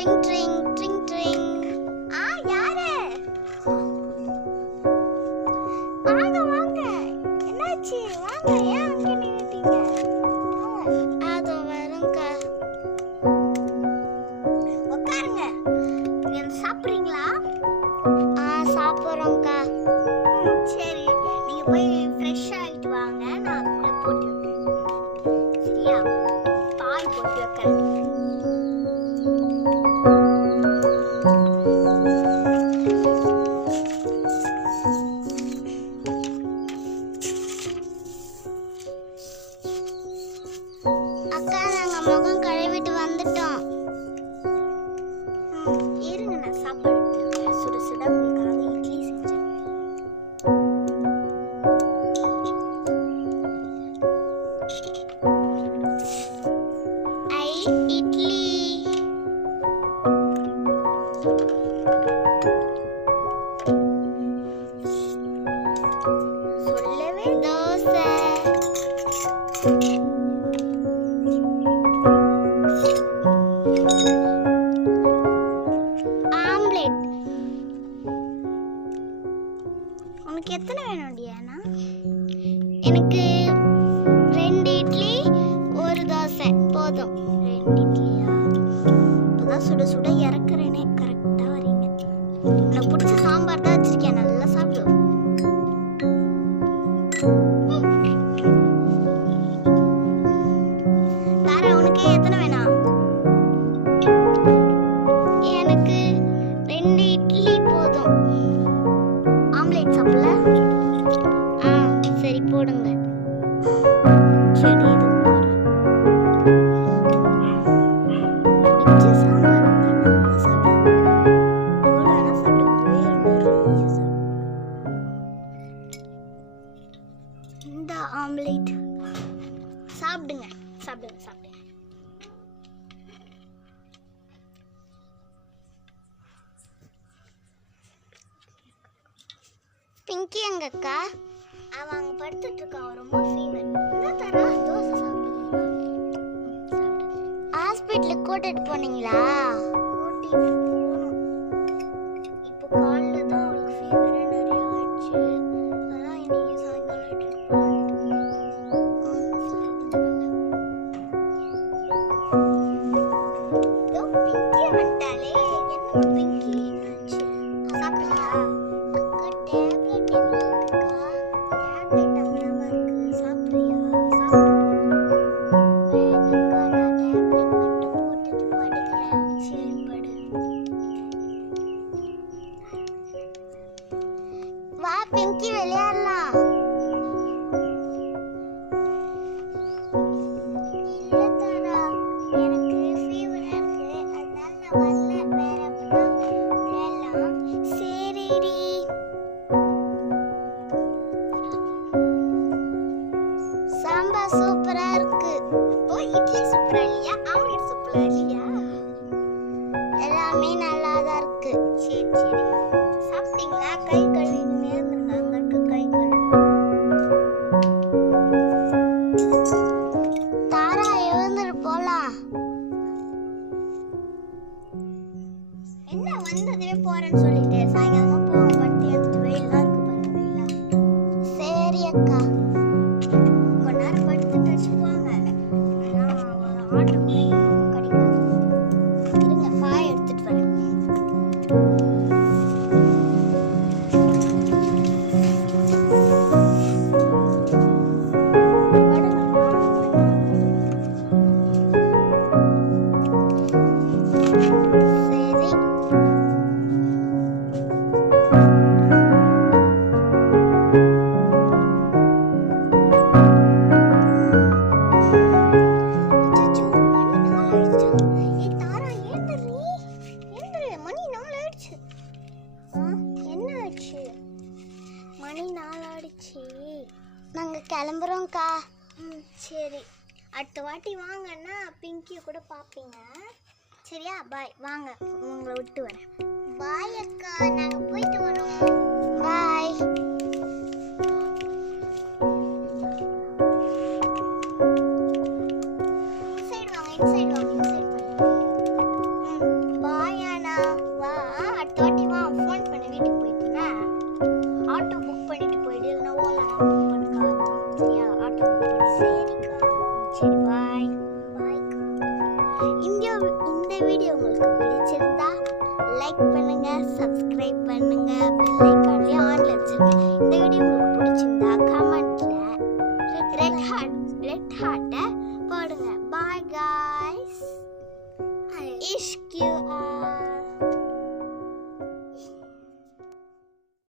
Drink drink drink drink. யாரு? வாங்க வாங்க. என்னாச்சு? வாங்க. ஏன் அங்க நின்னுட்டீங்க? அதோ வரேன்க்கா. உட்காருங்க. நீங்க சாப்பிடுறீங்களா? சாப்பிடுறோம்க்கா. சரி, நீங்க போய் ஃப்ரெஷ் ஆகிட்டு வாங்க. நான் அதுக்குள்ள போட்டு வைக்கிறேன். சரியா? பால் போட்டு வைக்கிறேன். அக்கா, நாங்க முகம் கழுவிட்டு வந்துட்டோம். இருங்க, நான் சாப்பாடு எடுத்துருக்கேன். சுட சுட உங்களுக்காக இட்லி செஞ்சேன். இட்லி. சொல்லவே தோசை. ஆம்லெட். உனக்கு எத்தனை வேணும் டியானா? எனக்கு 2 இட்லி 1 தோசை போதும். 2 இட்லியா? இப்போதான் சுட சுட இறக்குறேனே. கரெக்டா வரீங்க. எனக்கு பிடிச்ச சாம்பார் தான் வச்சிருக்கேன். நல்லா சாப்பிடு. தாரா, உனக்கு எத்தனை வேணும்? எனக்கு 2 இட்லி போதும். ஆம்லெட் சாப்பிடல? சரி, போடுங்க. சரி, இது போடுறேன். பிடிச்ச சாம்பார் நல்லா சாப்பிடுங்க. போடுவேன்னா சாப்பிடுங்க. நிறைய சாப்பிடுங்க. இந்த ஆம்லெட் சாப்பிடுங்க. சாப்பிடுங்க சாப்பிடுங்க. பிங்கி எங்க அக்கா? அவன் அங்க படுத்துட்டு இருக்கான். ரொம்ப ஃபீவர். என்ன தரா? தோசை சாப்பிடுறீங்களா? ஹாஸ்பிட்டலுக்கு கூட்டிட்டு போனீங்களா? கூட்டிட்டு போனோம். இப்போ காலைல தான் அவளுக்கு ஃபீவரே நிறைய ஆயிடுச்சு. அதான் இன்னைக்கு சாயங்காலம் இட்டுட்டு போகலான்னு. பிங்கி வந்துட்டாலே. என்ன பிங்கி? என்னாச்சு? சாப்பிடலையா? வா பிங்கி, விளையாடலாம். இல்ல தாரா, எனக்கு ஃபீவரா இருக்கு. அதனால நான் வரல. வேற எப்பனா விளையாடலாம். சரிடி. சாம்பார் சூப்பரா இருக்கு. அப்போ இட்லி சூப்பரா இல்லையா? ஆம்லெட் சூப்பரா இல்லையா? எல்லாமே நல்லா தான் இருக்கு. சரி சரி. சாப்பிட்டீங்களா? கை கழுவிட்டு நேர்ந்துருங்க. அங்க இருக்க கை கழுவு. தாரா, எழுந்துரு போலாம். என்ன வந்ததுவே போறேன்னு சொல்லிட்டு சாயங்காலமா போவோம். பட்டி எடுத்துட்டு வெயிலாம் இருக்கு பாருங்க. வெயிலா. சரி அக்கா. கொஞ்ச நேரம் படுத்துட்டு வச்சு போங்க. ஆட்டோ கூட கிடைக்காது. இருங்க, பாய் எடுத்துட்டு வரேன். மணி 4 ஆயிடுச்சு. நாங்கள் கிளம்புறோம்க்கா. சரி, அடுத்த வாட்டி வாங்கன்னா பிங்கியை கூட பார்ப்பீங்க. சரியா? பாய். வாங்க, உங்களை விட்டு வரேன். பாய் அக்கா, நாங்கள் போயிட்டு வரோம். பாய். இன்சைடு வாங்க, இன்சைடு வாங்க, இன்சைடு வாங்க. பாய். வீடியோ நான் ஓலா புக் பண்ண கார் சரியா ஆட்டோ புக் பண்ணி சரிக்கா சரி பாய் பாய்க்கா இந்த வீடியோ உங்களுக்கு பிடிச்சிருந்தா லைக் பண்ணுங்க சப்ஸ்கிரைப் பண்ணுங்க பெல் ஐகானை ஆன்ல வச்சிருங்க இந்த வீடியோ உங்களுக்கு பிடிச்சிருந்தா கமெண்ட்ல ரெட் ஹார்ட்டை போடுங்க பாய் गाइस इश्क यू